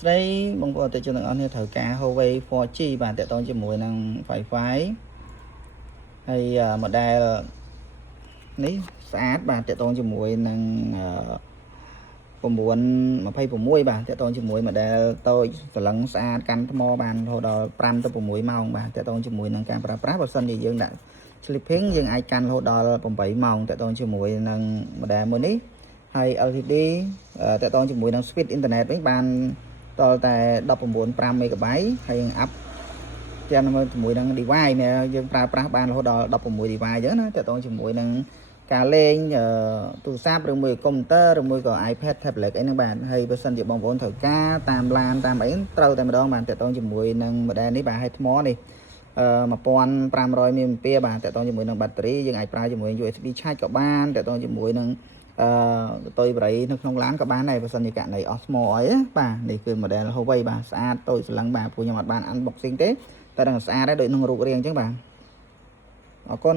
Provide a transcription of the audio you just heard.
ស្ដីបងប្អូនអតិថិជនទាំងអស់គ្នាត្រូវការ Huawei 4G បាទតកតងជាមួយនឹង Wi-Fi ហើយ model នេះស្អាតបាទតកតងជាមួយនឹង926បាទតកតងជាមួយ model តូចសលឹងស្អាតកាន់ថ្មបានរហូតដល់5ទៅ6ម៉ោងបាទតកតងជាមួយនឹងការប្រើប្រាស់បើសិនជាយើងដាក់ sleeping យើងអាចកាន់រហូតដល់8ម៉ោងតកតងជាមួយនឹង model មួយនេះហើយ LTD តកតងជាមួយនឹង speed internet វិញបានដល់តែ 19.5 MB ហើយអាប់ចាំជាមួយនឹង device នេះយើងប្រើប្រាស់បានរហូតដល់16 device អញ្ចឹងណាតកតងជាមួយនឹងការលេងទូរស័ព្ទឬមួយកុំព្យូទ័រឬមួយក៏ iPad tablet អីហ្នឹងបាទហើយបើសិនជាបងប្អូនត្រូវការតាមឡានតាមអីត្រូវតែម្ដងបាទតកតងជាមួយនឹង model នេះបាទហើយថ្មនេះ1500 mAh បាទតកតងជាមួយនឹងបាត់តេរីយើងអាចប្រើជាមួយ USB charge ក៏បានតកតងជាមួយនឹងតុយបរិយនៅក្នុងឡានក៏បានដែរបើសិនជាករណីអស់ថ្មអីបាទនេះគឺ model Huawei បាទស្អាតតូចសលឹងបាទព្រោះខ្ញុំអត់បាន unboxing ទេតែដឹងស្អាតដែរដូចក្នុងរូបរាងអញ្ចឹងបាទអរគុណ